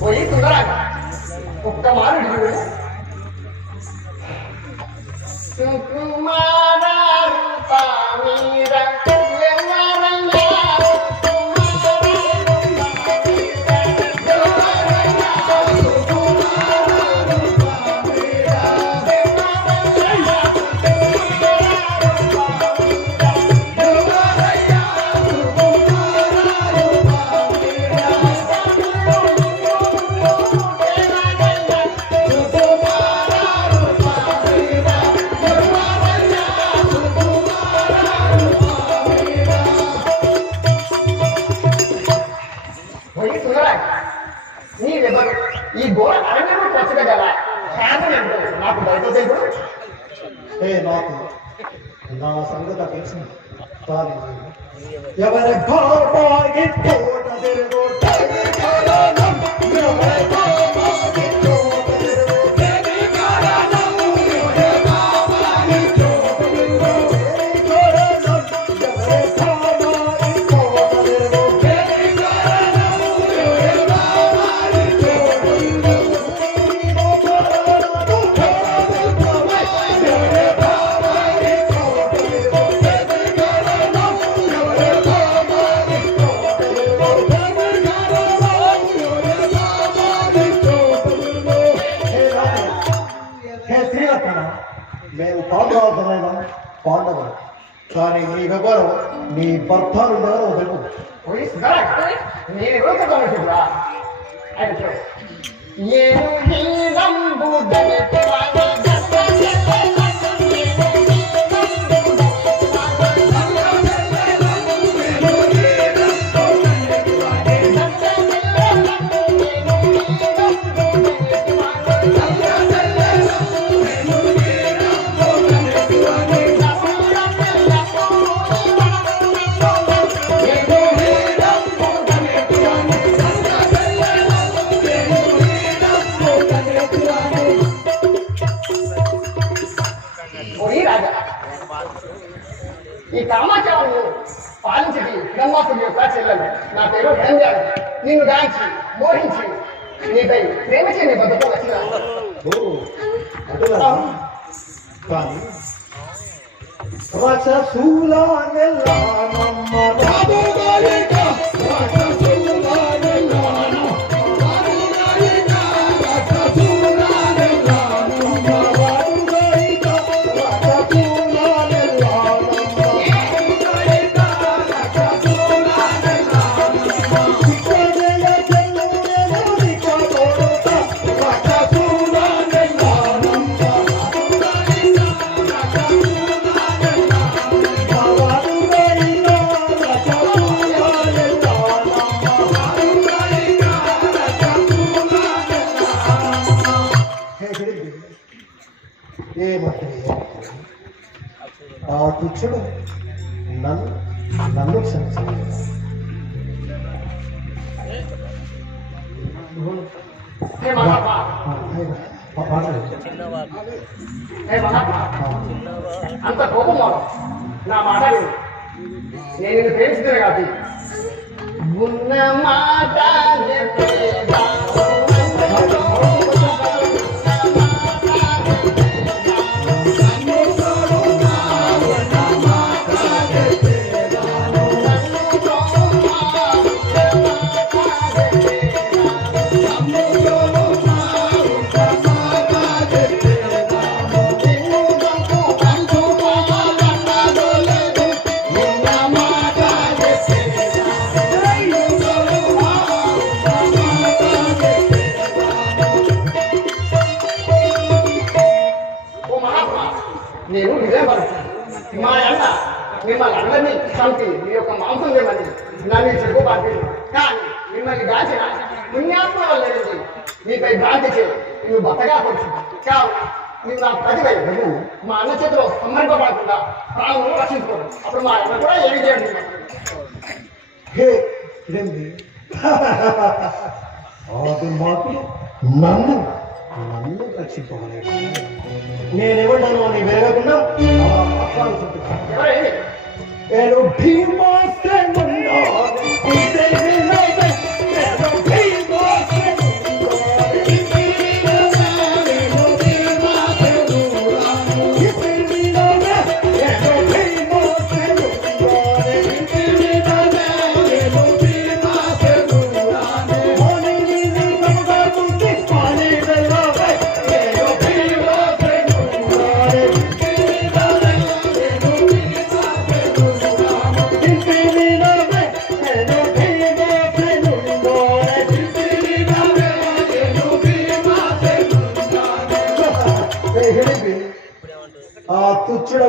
పోయి సుందరాగా ఒక్క మారు చూడు. సుకుమార రూపమీర నీవెవరు? ఈ గోడ అరణ్యము పచ్చగల నాకు బయట తెలుగు. నాకు నా సంగతి తెలిసిన ఎవరి గోపాగి తోట తిరుగు మేము పాండవులమైన పాండవులు కానీ నీవెవరు నీ భర్తలు వదలు. ఈ కామాచారాన్ని పాలించేది గంగాసుడి యొక్క చెల్లెలు. నా పేరు రంజాను. నిన్ను దాంచి మోహించి నీపై ప్రేమ చేయని బతుకు వచ్చిన కానీ రసూల ఆ తుచ్చుడు నన్ను క్షమించలేదు. అంత కోపం నా మాట నేను నిన్ను ప్రేమిస్తున్నా కాబట్టి ఉన్న మాట నేను నిజపరుస్తాను. మా అన్న మిమ్మల్ని అందరినీ చంపి మీ యొక్క మాంసం లేమని నన్ను చెప్పుబాటు కానీ మిమ్మల్ని దాచిన పుణ్యాత్మ వల్లేది మీపై భ్రాంతి చేయి నువ్వు బతగా పడుతుంది కావు నువ్వు నా ప్రతిభ నువ్వు మా అన్న చేతిలో సంబంధపడకుండా ప్రాణులను రక్షించుకోరు. అప్పుడు మా అన్న కూడా ఏమి చేయండి. నన్ను రక్షింపలేదు. నేనేమన్నాను అని వేరకుండా నేను భీమాస్తే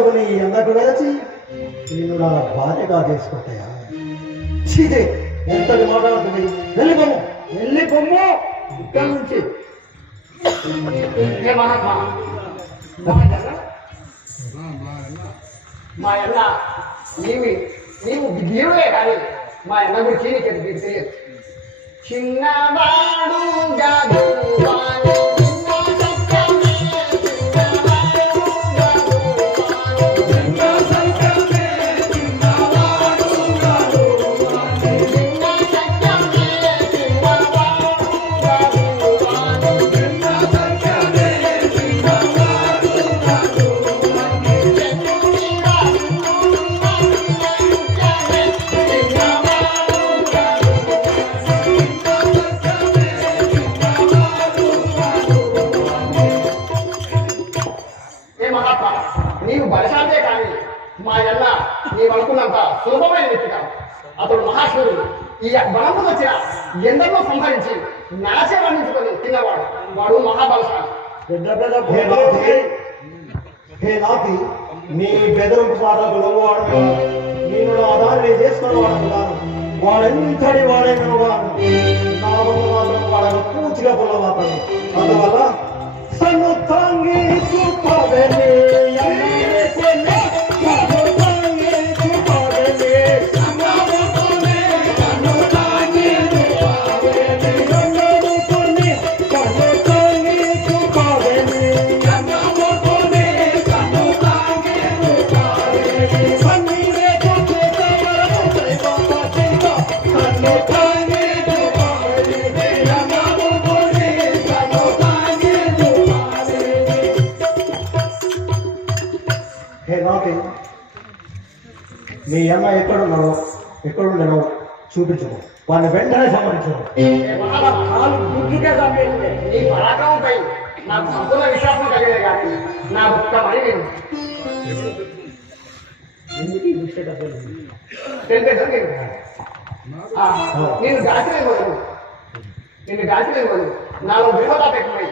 వరకు నీ ఎందకు వెలచి నిన్ను నా భార్యగా చేసుకుంటాయా? చీదే ఎంతటి మాట్లాడుతుంది. వెళ్ళిపోము వెళ్ళిపోము ఇక్కడ నుంచి. ఏమన్నా మా అన్న నీవు దేవుడే కానీ మా అన్న గురించి నీకు తెలియదు. చిన్నవాడు గదువాడు నీవు బలశాంతే కానీ మా అన్న నీవు అనుకున్నంత సులభమైన వ్యక్తి కాదు. అతడు మహాశూరుడు. ఈ బలంతో వచ్చిన ఎందరినో సంహరించి నాశే వర్ణించుకొని తిన్నవాడు. వాడు మహాబలశాలి. హే నాతి, నీ బెదరుపు పాటలకు లోవాడు నేను నా దారిని చేసుకున్నవాడు కాను. వాడెంతటి వాడైనా వాడు నా వల్ల మాత్రం వాడను పూర్తిగా పొలవాతాను. అందువల్ల సన్ను తాంగి చూపవెని మీ అమ్మ ఎక్కడుండను చూపించము. వాడిని వెంటనే సమరించము. నీ పరాక్రమంపై నాకు సంపూర్ణ విశ్వాసం కలిగే కానీ నా ఒక్క పని నేను నేను గాసిలేని వదులు నాలో విమోదా పెట్టుకున్నాయి.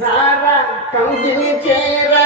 రారా కంగిని చేరా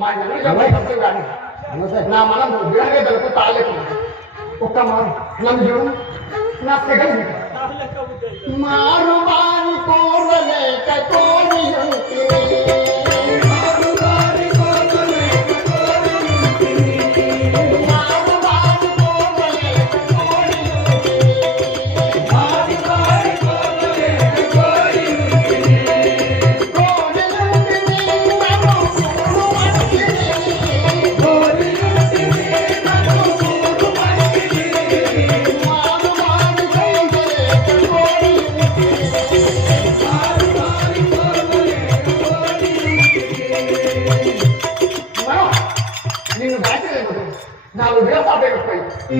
మా ఎన్నో సత్యం కానీ నా మనం విడనే దొరకు తాలేకుండా ఒక్క మారు నన్ను చూడు నా సెకండ్ మారు వారి కోరలేక కోరి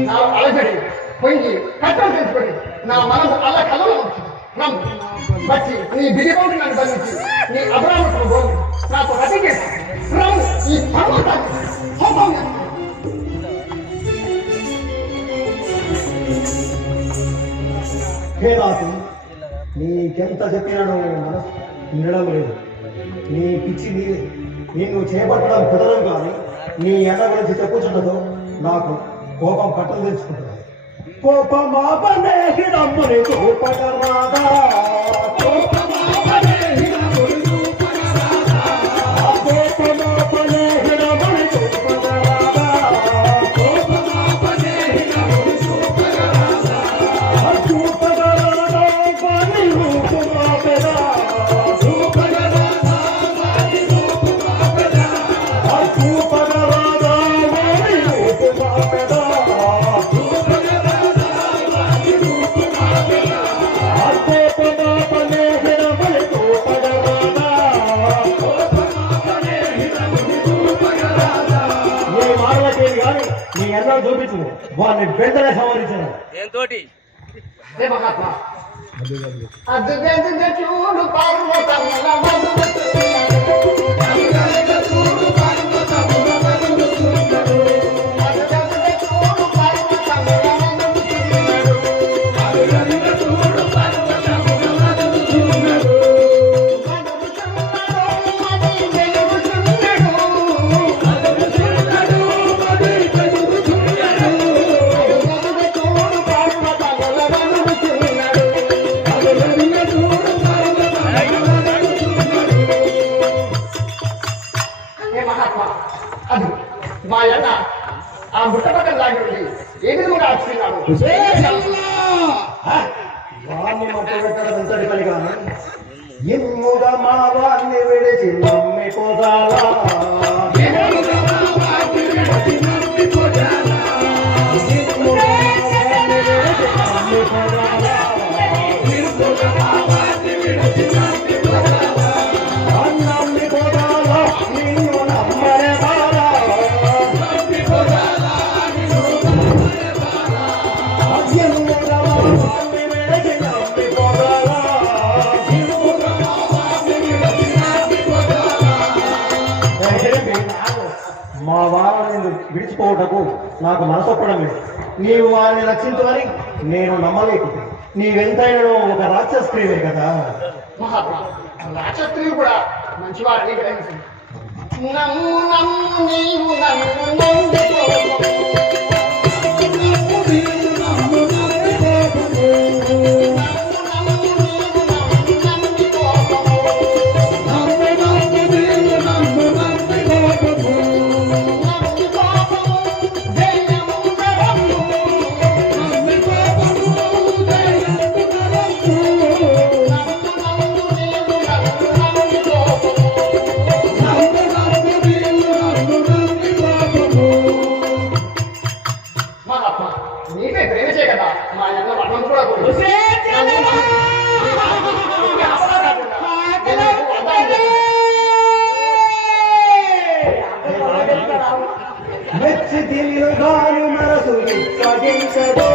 నా అలజడి పొంగి కట్టలు తెచ్చుకొని నా మనసు అల్ల కలలో వచ్చి నీ దిగిపోటు నన్ను బంధించి నీ అభిరామకు బోధి నాకు రతికి ఈ పర్వతాన్ని హోమం హే రాసు నీకెంత చెప్పినాను మనసు వినడం లేదు. నీ పిచ్చి నీదే. నిన్ను చేపట్టడం కుదరదు కానీ నీ ఎండ గురించి చెప్పుచున్నదో నాకు కోపం కట్టలు తెచ్చుకుంటున్నాను. కోపమాపనే హిడమ్ముని చూపగరాదా, కోపమాపనే హిడమ్ముని చూపగరాదా, కోపమాపనే హిడమ్ముని చూపగరాదా, కోపమాపనే హిడమ్ముని చూపగరాదా, చూపగరాదా పని రూపమాపెదా, చూపగరాదా పని రూపమాపెదా, చూపగరాదా పని రూపమాపెదా, నీ ఎలా చూపించు వాడిని వెంటనే సంవరించాను. ఏంతోటి మహాత్మా అద్దుగద్దుగ చూడు పర్వతముల మా అన్న ఆ ముట్టపక్కన లాగి ఉండి ఎదురుగా వచ్చినాడు. వాడిని మొట్టబెట్టడం ఎంతటి పని కానీ ఎమ్ముగా మా వారిని విడిచి నమ్మిపోదాలా, మా వారిని విడిచిపోవటకు నాకు మనసొప్పడం లేదు. నీవు వారిని రక్షించమని నేను నమ్మలేకపోతే నీవెంతైనా ఒక రాక్షస స్త్రీవే కదా. మహాత్మా రాక్షస స్త్రీ కూడా మంచివాడని గ్రహించింది. నమ్ము నమ్ము నీవు నన్ను నమ్ముకో. నీకే ప్రేమించే కదా మా అన్న వర్ణం కూడా మెచ్చి తిరిగాను మనసు సాగించదో,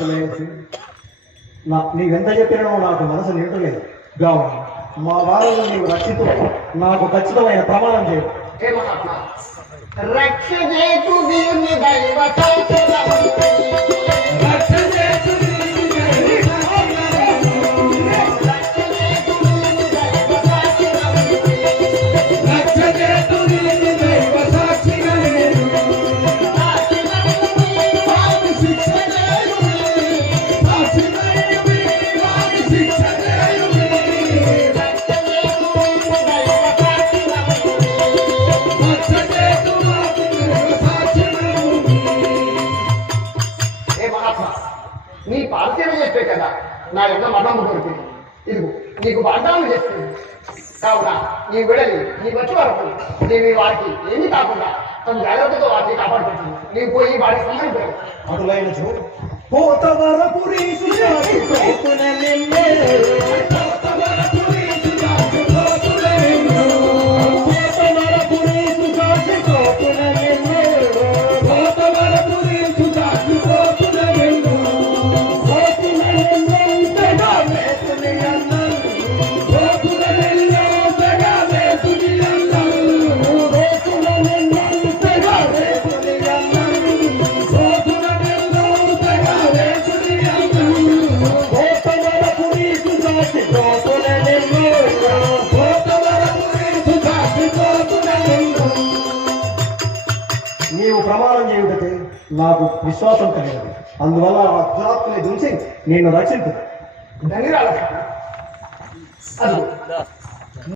అటులేదు నీవెంత చెప్పినా నాకు మనసు నిండలేదు కావున మా వారిని నీవు రక్షితూ నాకు ఖచ్చితమైన ప్రమాణం చేయు. హే మహాత్మా, రక్షజేతు దీని దైవ నీ పార్టీలు చెప్పే కదా నా యొక్క మఠము కోరుకుంది. ఇదిగో నీకు వాగ్దానం చేస్తుంది. కావున నీ విడలి నీ వచ్చే వరకు నీవి వారికి ఏమీ కాకుండా తమ జాగ్రత్తతో వాటిని కాపాడుకుంటుంది. నీవు పోయి వారికి సంబంధించవు. అటులైన పోతవరపురి నీవు ప్రమాణం చేయుటకే నాకు విశ్వాసం కలిగింది. అందువల్ల ఆ దురాత్మని దుంచి నిన్ను రక్షించు. ధన్యవాదాలు.